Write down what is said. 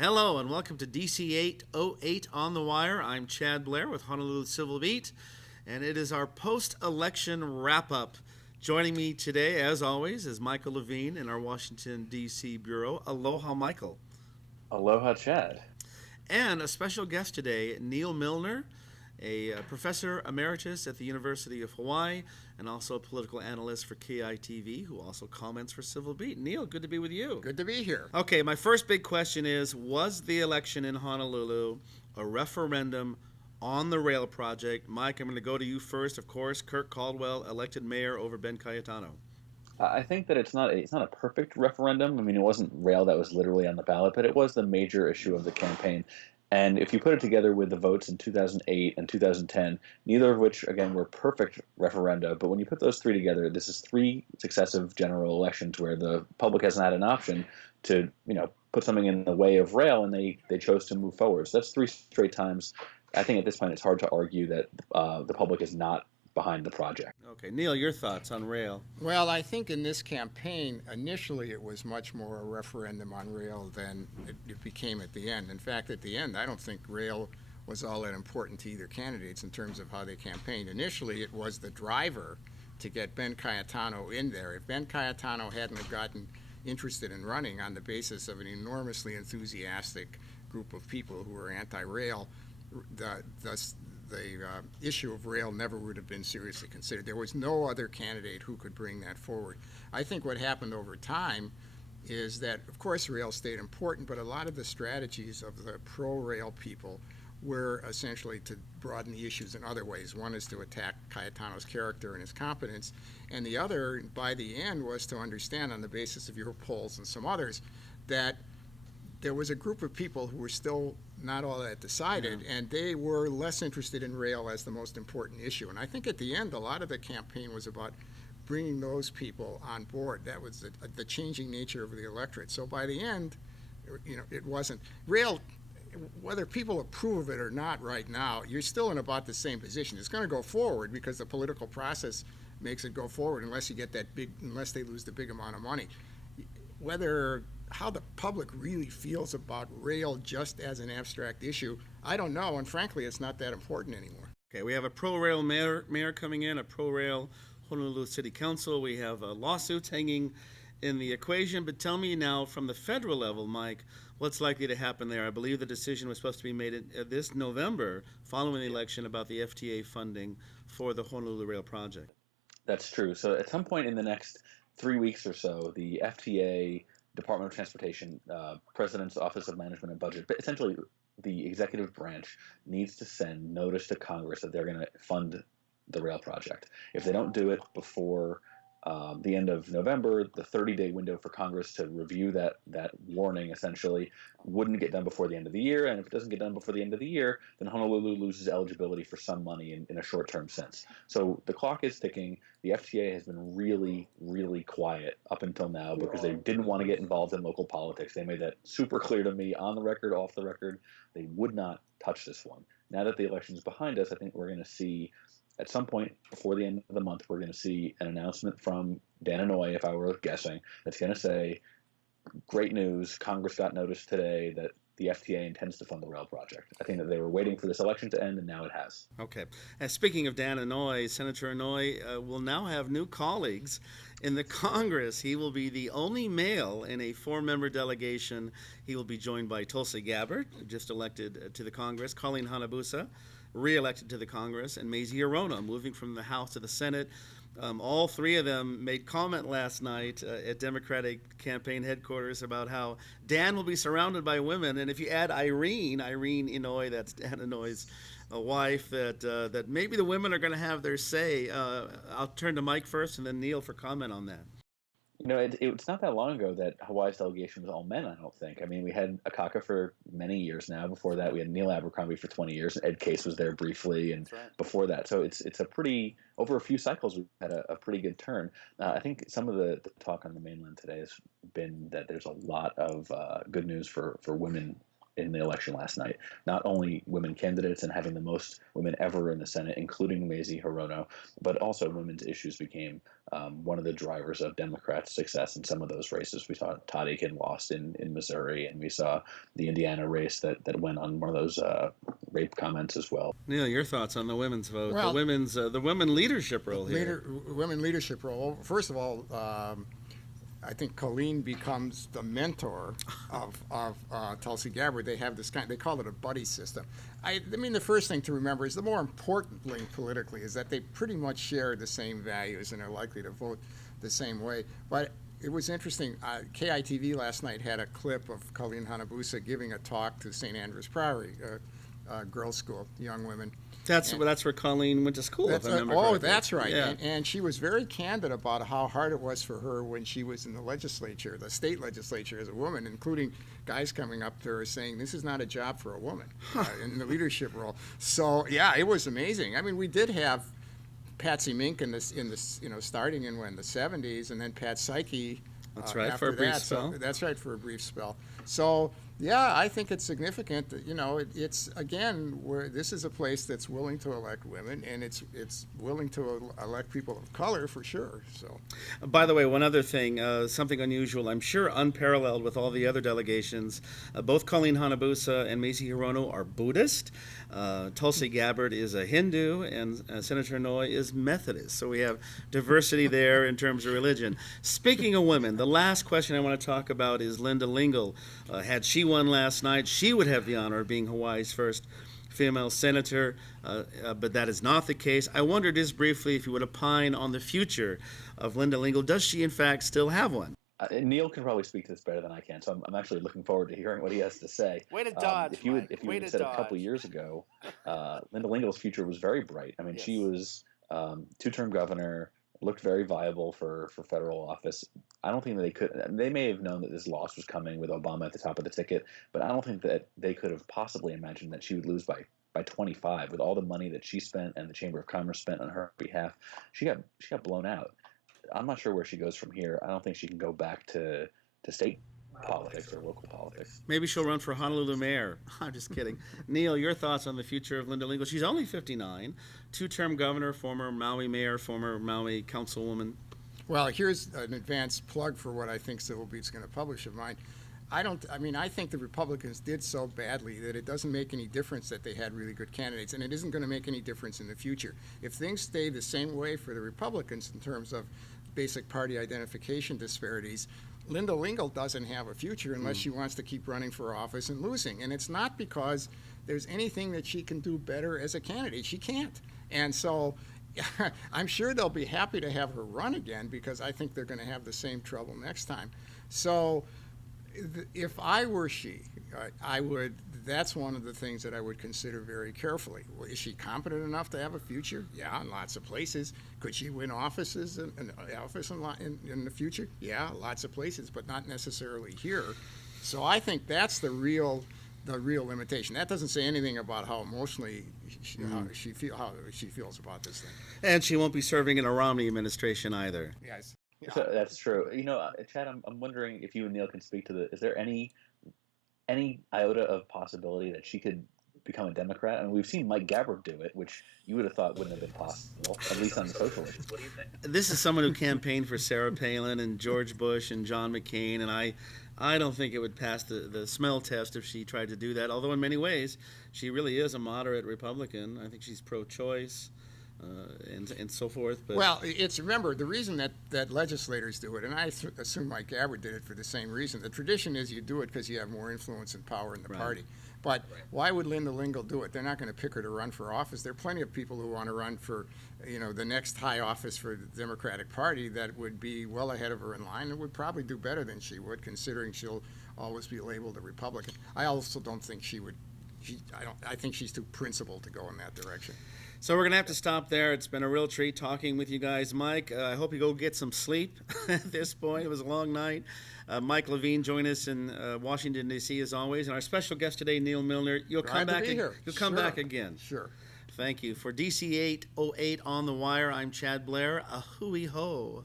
Hello and welcome to DC808 on the Wire. I'm Chad Blair with Honolulu Civil Beat, and it is our post-election wrap-up. Joining me today, as always, is Michael Levine in our Washington, D.C. Bureau. Aloha, Michael. Aloha, Chad. And a special guest today, Neal Milner, a professor emeritus at the University of Hawaii and also a political analyst for KITV who also comments for Civil Beat. Neal, good to be with you. Good to be here. Okay, my first big question is, was the election in Honolulu a referendum on the rail project? Mike, I'm going to go to you first. Of course, Kirk Caldwell elected mayor over Ben Cayetano. I think that it's not a perfect referendum. I mean, it wasn't rail that was literally on the ballot, but it was the major issue of the campaign. And if you put it together with the votes in 2008 and 2010, neither of which, again, were perfect referenda, but when you put those three together, this is three successive general elections where the public hasn't had an option to, put something in the way of rail, and they chose to move forward. So that's three straight times. I think at this point it's hard to argue that the public is not behind the project. Okay, Neal, your thoughts on rail? Well, I think in this campaign, initially it was much more a referendum on rail than it became at the end. In fact, at the end, I don't think rail was all that important to either candidates in terms of how they campaigned. Initially, it was the driver to get Ben Cayetano in there. If Ben Cayetano hadn't have gotten interested in running on the basis of an enormously enthusiastic group of people who were anti-rail, the issue of rail never would have been seriously considered. There was no other candidate who could bring that forward. I think what happened over time is that, of course, rail stayed important, but a lot of the strategies of the pro-rail people were essentially to broaden the issues in other ways. One is to attack Cayetano's character and his competence, and the other, by the end, was to understand on the basis of your polls and some others that there was a group of people who were still not all that decided, and they were less interested in rail as the most important issue. And I think at the end, a lot of the campaign was about bringing those people on board. That was the changing nature of the electorate. So by the end, it wasn't rail. Whether people approve of it or not right now, you're still in about the same position. It's going to go forward because the political process makes it go forward unless you get unless they lose the big amount of money. How the public really feels about rail just as an abstract issue, I don't know, and frankly, it's not that important anymore. Okay, we have a pro-rail mayor coming in, a pro-rail Honolulu City Council. We have lawsuits hanging in the equation, but tell me now from the federal level, Mike, what's likely to happen there? I believe the decision was supposed to be made this November following the election about the FTA funding for the Honolulu Rail project. That's true. So at some point in the next 3 weeks or so, the FTA, Department of Transportation, President's Office of Management and Budget, but essentially the executive branch needs to send notice to Congress that they're going to fund the rail project. If they don't do it before the end of November, the 30-day window for Congress to review that warning essentially wouldn't get done before the end of the year. And if it doesn't get done before the end of the year, then Honolulu loses eligibility for some money in a short-term sense. So the clock is ticking. The FTA has been really, really quiet up until now because they didn't want to get involved in local politics. They made that super clear to me on the record, off the record. They would not touch this one. Now that the election is behind us, I think we're going to see at some point before the end of the month, we're going to see an announcement from Dan Inouye, if I were guessing, that's going to say, great news, Congress got notice today that the FTA intends to fund the rail project. I think that they were waiting for this election to end, and now it has. Okay. And speaking of Dan Inouye, Senator Inouye will now have new colleagues in the Congress. He will be the only male in a four-member delegation. He will be joined by Tulsi Gabbard, just elected to the Congress, Colleen Hanabusa, re-elected to the Congress, and Mazie Hirono, moving from the House to the Senate. All three of them made comment last night at Democratic campaign headquarters about how Dan will be surrounded by women, and if you add Irene Inouye, that's Dan Inouye's wife, that maybe the women are going to have their say. I'll turn to Mike first, and then Neal for comment on that. It's not that long ago that Hawaii's delegation was all men, I don't think. I mean, we had Akaka for many years now. Before that, we had Neil Abercrombie for 20 years. Ed Case was there briefly, and before that. So it's a pretty, over a few cycles, we've had a pretty good turn. I think some of the talk on the mainland today has been that there's a lot of good news for women in the election last night. Not only women candidates and having the most women ever in the Senate, including Mazie Hirono, but also women's issues became one of the drivers of Democrats' success in some of those races. We saw Todd Aiken lost in Missouri, and we saw the Indiana race that went on one of those rape comments as well. Neal, your thoughts on the women's vote, Well, the women leadership role here? Women leadership role. First of all, I think Colleen becomes the mentor of Tulsi Gabbard. They have this they call it a buddy system. I mean, the first thing to remember is the more important link politically is that they pretty much share the same values and are likely to vote the same way. But it was interesting. KITV last night had a clip of Colleen Hanabusa giving a talk to St. Andrew's Priory, girls' school, young women. That's where Colleen went to school, if I remember correctly. That's right. Yeah. And she was very candid about how hard it was for her when she was in the legislature, the state legislature as a woman, including guys coming up to her saying, this is not a job for a woman in the leadership role. So, yeah, it was amazing. I mean, we did have Patsy Mink in this, starting in the 70s, and then Pat Psyche. That's right, for a brief spell. So, that's right, for a brief spell. So, yeah, I think it's significant that, it's, again, this is a place that's willing to elect women, and it's willing to elect people of color for sure. So, by the way, one other thing, something unusual, I'm sure unparalleled with all the other delegations. Both Colleen Hanabusa and Mazie Hirono are Buddhist. Tulsi Gabbard is a Hindu, and Senator Inouye is Methodist. So we have diversity there in terms of religion. Speaking of women, the last question I want to talk about is Linda Lingle. Had she won last night, she would have the honor of being Hawaii's first female senator, but that is not the case. I wondered just briefly if you would opine on the future of Linda Lingle. Does she, in fact, still have one? Neal can probably speak to this better than I can, so I'm actually looking forward to hearing what he has to say. Way to dodge, if you Mike. had said a couple of years ago, Linda Lingle's future was very bright. I mean, Yes. she was two-term governor, looked very viable for federal office. I don't think that they may have known that this loss was coming with Obama at the top of the ticket, but I don't think that they could have possibly imagined that she would lose by 25 with all the money that she spent and the Chamber of Commerce spent on her behalf. She got blown out. I'm not sure where she goes from here. I don't think she can go back to state politics or local politics. Maybe she'll run for Honolulu mayor. I'm just kidding. Neal, your thoughts on the future of Linda Lingle? She's only 59, two-term governor, former Maui mayor, former Maui councilwoman. well, here's an advanced plug for what I think Civil Beat's going to publish of mine. I think the Republicans did so badly that it doesn't make any difference that they had really good candidates, and it isn't going to make any difference in the future. If things stay the same way for the Republicans in terms of basic party identification disparities, Linda Lingle doesn't have a future unless she wants to keep running for office and losing. And it's not because there's anything that she can do better as a candidate. She can't. And so I'm sure they'll be happy to have her run again because I think they're going to have the same trouble next time. So if I were she, that's one of the things that I would consider very carefully. Is she competent enough to have a future? Yeah, in lots of places. Could she win offices in the future? Yeah, lots of places, but not necessarily here. So I think that's the real limitation. That doesn't say anything about how emotionally how she feels about this thing. And she won't be serving in a Romney administration either. Yes. Yeah. So that's true. Chad, I'm wondering if you and Neal can speak to is there any iota of possibility that she could become a Democrat? I mean, we've seen Mike Gabbard do it, which you would have thought wouldn't have been possible, at least on the social issues. What do you think? This is someone who campaigned for Sarah Palin and George Bush and John McCain, and I don't think it would pass the smell test if she tried to do that, although in many ways she really is a moderate Republican. I think she's pro-choice. And so forth. But well, remember, the reason that legislators do it, and I assume Mike Gabbard did it for the same reason. The tradition is you do it because you have more influence and power in the party. But why would Linda Lingle do it? They're not going to pick her to run for office. There are plenty of people who want to run for, the next high office for the Democratic Party that would be well ahead of her in line and would probably do better than she would, considering she'll always be labeled a Republican. I also don't think she would. I think she's too principled to go in that direction. So we're going to have to stop there. It's been a real treat talking with you guys. Mike, I hope you go get some sleep at this point. It was a long night. Mike Levine joined us in Washington, D.C. as always. And our special guest today, Neal Milner. You'll come back here. You'll come back again. Sure. Thank you. For DC808 on the Wire, I'm Chad Blair. A hooey ho.